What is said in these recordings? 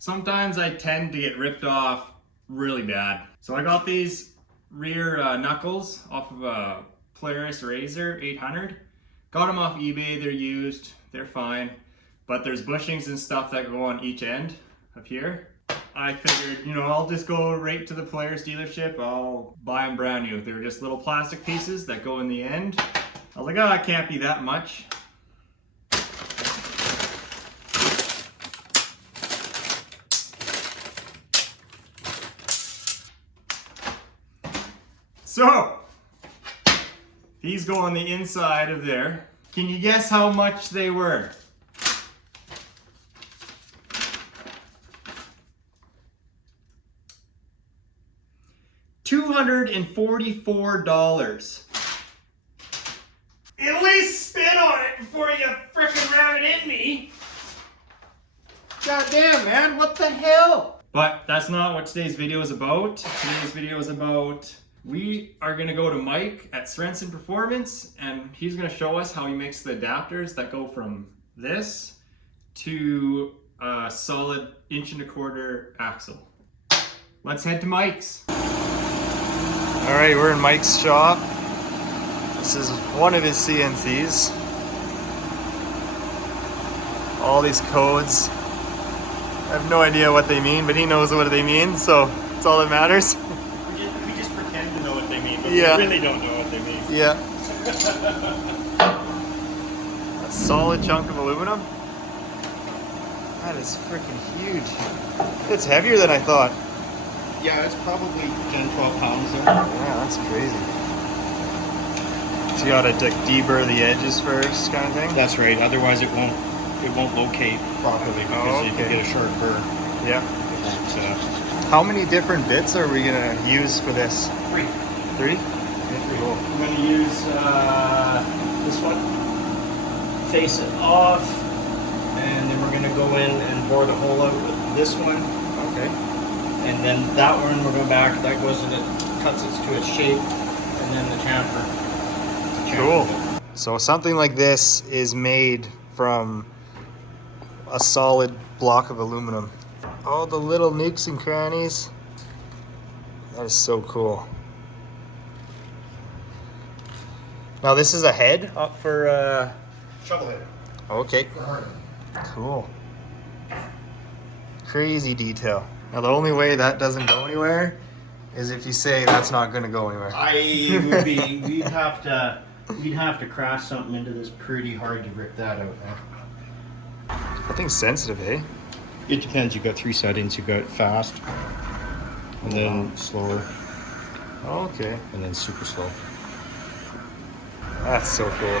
Sometimes I tend to get ripped off really bad. So I got these rear knuckles off of a Polaris Razor 800. Got them off eBay, they're used, they're fine. But there's bushings and stuff that go on each end of here. I figured, you know, I'll just go right to the Polaris dealership, I'll buy them brand new. They were just little plastic pieces that go in the end. I was like, oh, it can't be that much. So, these go on the inside of there. Can you guess how much they were? $244. At least spit on it before you frickin' ram it in me. God damn, man, what the hell? But that's not what today's video is about. Today's video is about, we are gonna go to Mike at Srenson Performance and he's gonna show us how he makes the adapters that go from this to a solid 1.25" axle. Let's head to Mike's. All right, we're in Mike's shop. This is one of his CNCs. All these codes. I have no idea what they mean, but he knows what they mean, so that's all that matters. We just pretend to know what they mean, but Yeah. we really don't know what they mean. Yeah. A solid chunk of aluminum. That is freaking huge. It's heavier than I thought. Yeah, it's probably 10-12 pounds there. Yeah, that's crazy. So you gotta deburr the edges first, kind of thing? That's right, otherwise it won't locate properly because you can get a sharp burr. Yeah. But, How many different bits are we gonna use for this? 3. 3? Cool. I'm going to use this one, face it off, and then we're going to go in and bore the hole out with this one. Okay. And then that one we're going back, that goes in, it cuts it to its shape, and then the chamfer. Cool. So something like this is made from a solid block of aluminum. All the little nooks and crannies. That is so cool. Now this is a head up for Shovel head. okay. Cool. Crazy detail. Now the only way that doesn't go anywhere is if you say that's not going to go anywhere. We'd have to crash something into this pretty hard to rip that out. That thing's sensitive, eh? It depends. You got 3 settings. You got fast, and then slower, Okay. and then super slow. That's so cool.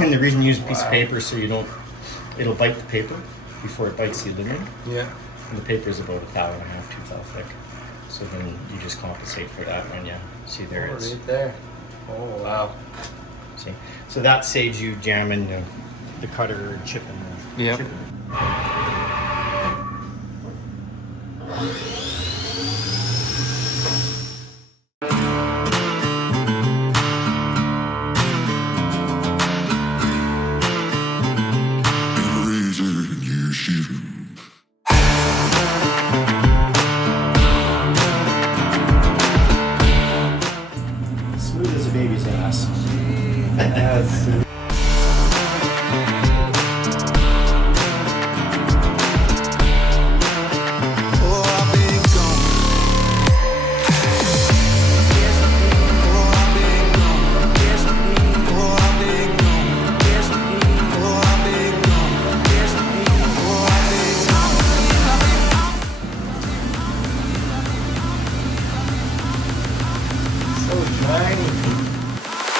And the reason you use a piece of paper so you don't, it'll bite the paper before it bites the aluminum. Yeah. And the paper is about 1.5 thou, 2 thou thick. So then you just compensate for that when you see there Oh, it's. right there. Oh wow. See, so that saves you jamming the cutter and chipping. Yep. chipping. Smooth as a baby's ass. That's so shiny.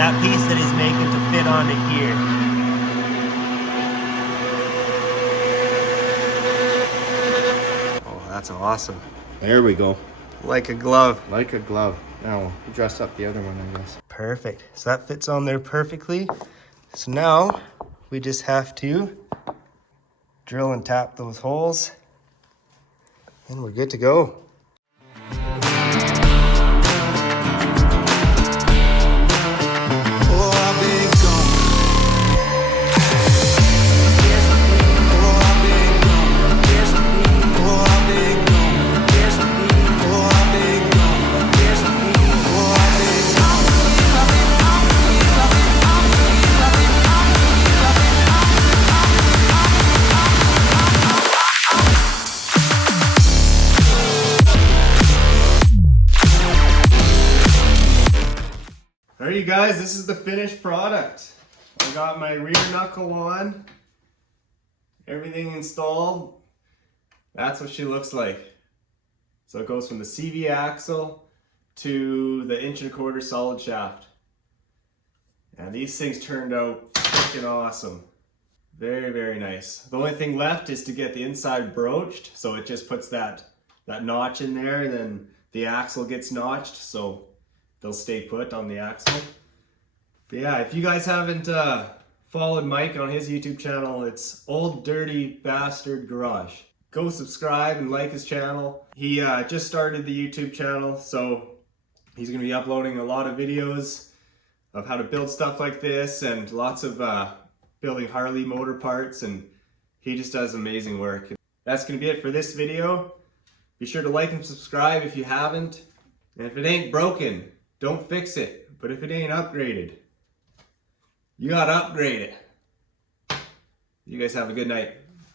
that piece that he's making to fit onto here. Oh, that's awesome. There we go. Like a glove. Like a glove. Now we'll dress up the other one, I guess. Perfect. So that fits on there perfectly. So now we just have to drill and tap those holes and we're good to go. Alright you guys, this is the finished product. I got my rear knuckle on, everything installed. That's what she looks like. So it goes from the CV axle to the 1¼ solid shaft. And these things turned out freaking awesome. Very, very nice. The only thing left is to get the inside broached, so it just puts that notch in there, and then the axle gets notched, so they'll stay put on the axle. But yeah, if you guys haven't followed Mike on his YouTube channel, it's Old Dirty Bastard Garage. Go subscribe and like his channel. He just started the YouTube channel, so he's gonna be uploading a lot of videos of how to build stuff like this and lots of building Harley motor parts, and he just does amazing work. That's gonna be it for this video. Be sure to like and subscribe if you haven't. And if it ain't broken, don't fix it. But if it ain't upgraded, you gotta upgrade it. You guys have a good night.